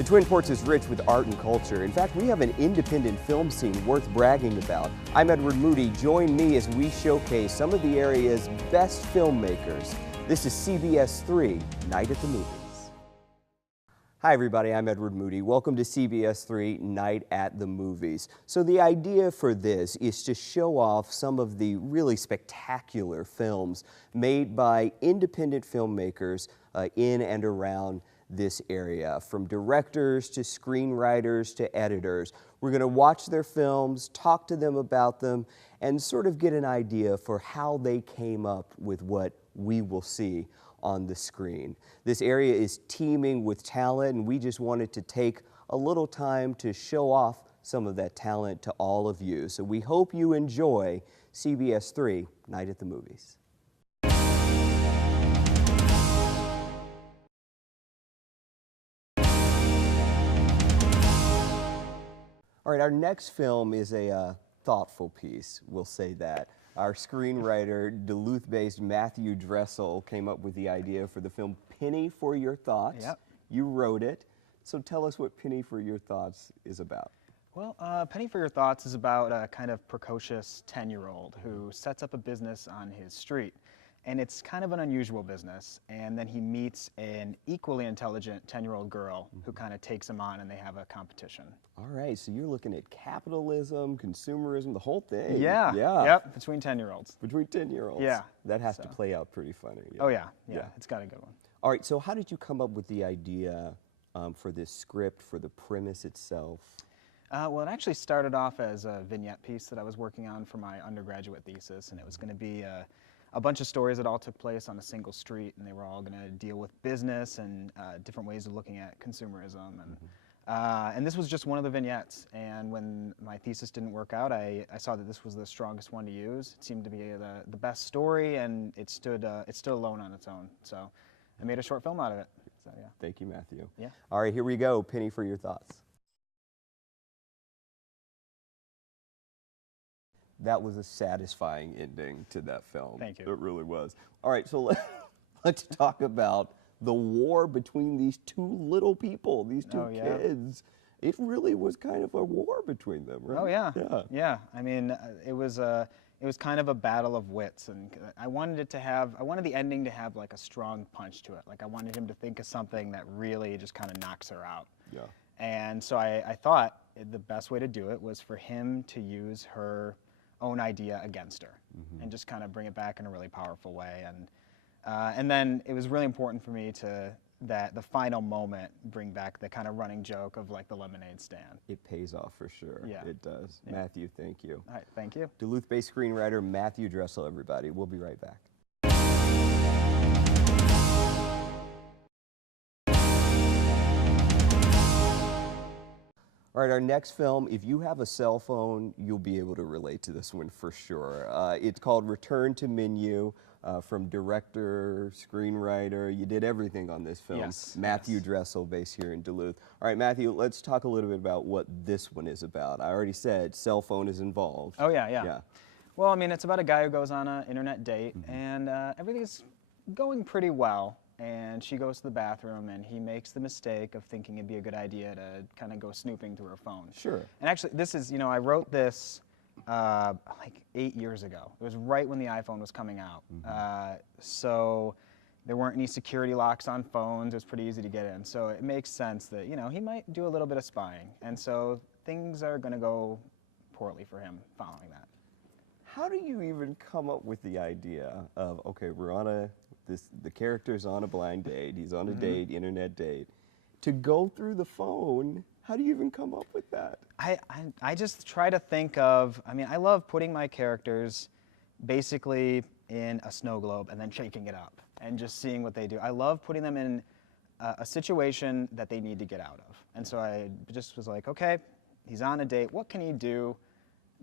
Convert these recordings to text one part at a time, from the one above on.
The Twin Ports is rich with art and culture. In fact, we have an independent film scene worth bragging about. I'm Edward Moody. Join me as we showcase some of the area's best filmmakers. This is CBS 3 Night at the Movies. Hi everybody, I'm Edward Moody. Welcome to CBS 3 Night at the Movies. So the idea for this is to show off some of the really spectacular films made by independent filmmakers in and around this area, from directors to screenwriters to editors. We're going to watch their films, talk to them about them, and sort of get an idea for how they came up with what we will see on the screen. This area is teeming with talent, and we just wanted to take a little time to show off some of that talent to all of you. So we hope you enjoy CBS 3 Night at the Movies. All right, our next film is a thoughtful piece, we'll say that. Our screenwriter, Duluth-based Matthew Dressel, came up with the idea for the film Penny for Your Thoughts. Yep. You wrote it, so tell us what Penny for Your Thoughts is about. Well, Penny for Your Thoughts is about a kind of precocious 10-year-old who sets up a business on his street. And it's kind of an unusual business, and then he meets an equally intelligent 10-year-old girl who kind of takes him on, and they have a competition. All right, so you're looking at capitalism, consumerism, the whole thing. Yeah. Yep, between 10-year-olds. Between 10-year-olds. Yeah. That has to play out pretty funny. Oh, yeah, it's got a good one. All right, so how did you come up with the idea for this script, for the premise itself? Well, it actually started off as a vignette piece that I was working on for my undergraduate thesis, and it was going to be a bunch of stories that all took place on a single street, and they were all going to deal with business and different ways of looking at consumerism. And this was just one of the vignettes. And when my thesis didn't work out, I saw that this was the strongest one to use. It seemed to be the best story, and it stood alone on its own. So I made a short film out of it. So, yeah. Thank you, Matthew. Yeah. All right, here we go. Penny for Your Thoughts. That was a satisfying ending to that film. Thank you. It really was. All right, so let's talk about the war between these two little people, these two kids. It really was kind of a war between them, right? Oh yeah. Yeah. I mean, it was kind of a battle of wits, and I wanted the ending to have like a strong punch to it. Like I wanted him to think of something that really just kind of knocks her out. Yeah. And so I thought the best way to do it was for him to use her own idea against her, and just kind of bring it back in a really powerful way. And then it was really important for me that the final moment bring back the kind of running joke of like the lemonade stand. It pays off for sure. Yeah. It does. Yeah. Matthew, thank you. All right, thank you. Duluth-based screenwriter Matthew Dressel, everybody. We'll be right back. All right, our next film, if you have a cell phone, you'll be able to relate to this one for sure. It's called Return to Menu, from director, screenwriter. You did everything on this film. Yes. Matthew Dressel, based here in Duluth. All right, Matthew, let's talk a little bit about what this one is about. I already said cell phone is involved. Oh, yeah. Well, I mean, it's about a guy who goes on an internet date, and everything's going pretty well. And she goes to the bathroom, and he makes the mistake of thinking it'd be a good idea to kind of go snooping through her phone. Sure. And actually, this is, I wrote this like 8 years ago. It was right when the iPhone was coming out. So there weren't any security locks on phones. It was pretty easy to get in. So it makes sense that, he might do a little bit of spying. And so things are going to go poorly for him following that. How do you even come up with the idea of, okay, we're on the character's on a blind date, he's on a date, internet date, to go through the phone? How do you even come up with that? I just try to think of, I love putting my characters basically in a snow globe and then shaking it up and just seeing what they do. I love putting them in a situation that they need to get out of. And so I just was like, okay, he's on a date, what can he do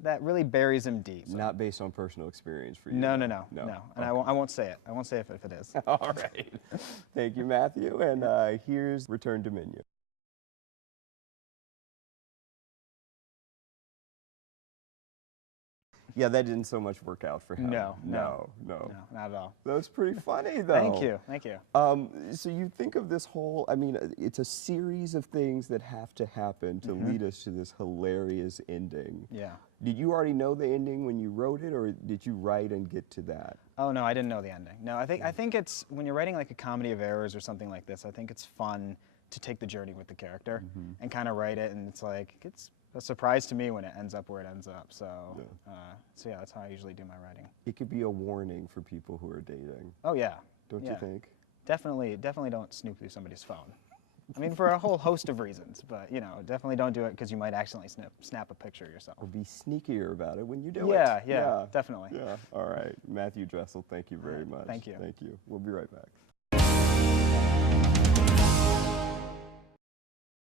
that really buries him deep? Not based on personal experience for you? No. And okay. I won't say it. I won't say if it is. All right. Thank you, Matthew. And here's Return to Menu. Yeah, that didn't so much work out for him. No, No, not at all. That was pretty funny, though. Thank you, thank you. So you think of this whole, I mean, it's a series of things that have to happen to lead us to this hilarious ending. Yeah. Did you already know the ending when you wrote it, or did you write and get to that? Oh no, I didn't know the ending. No, I think it's when you're writing like a comedy of errors or something like this. I think it's fun to take the journey with the character and kind of write it, and it's like it's a surprise to me when it ends up where it ends up. So, so yeah, that's how I usually do my writing. It could be a warning for people who are dating. Oh yeah, Don't you think? Definitely don't snoop through somebody's phone. I mean, for a whole host of reasons, but you know, definitely don't do it because you might accidentally snap a picture of yourself. Or be sneakier about it when you do it. it. Yeah, definitely. Yeah. All right, Matthew Dressel, thank you very much. Thank you. Thank you. We'll be right back.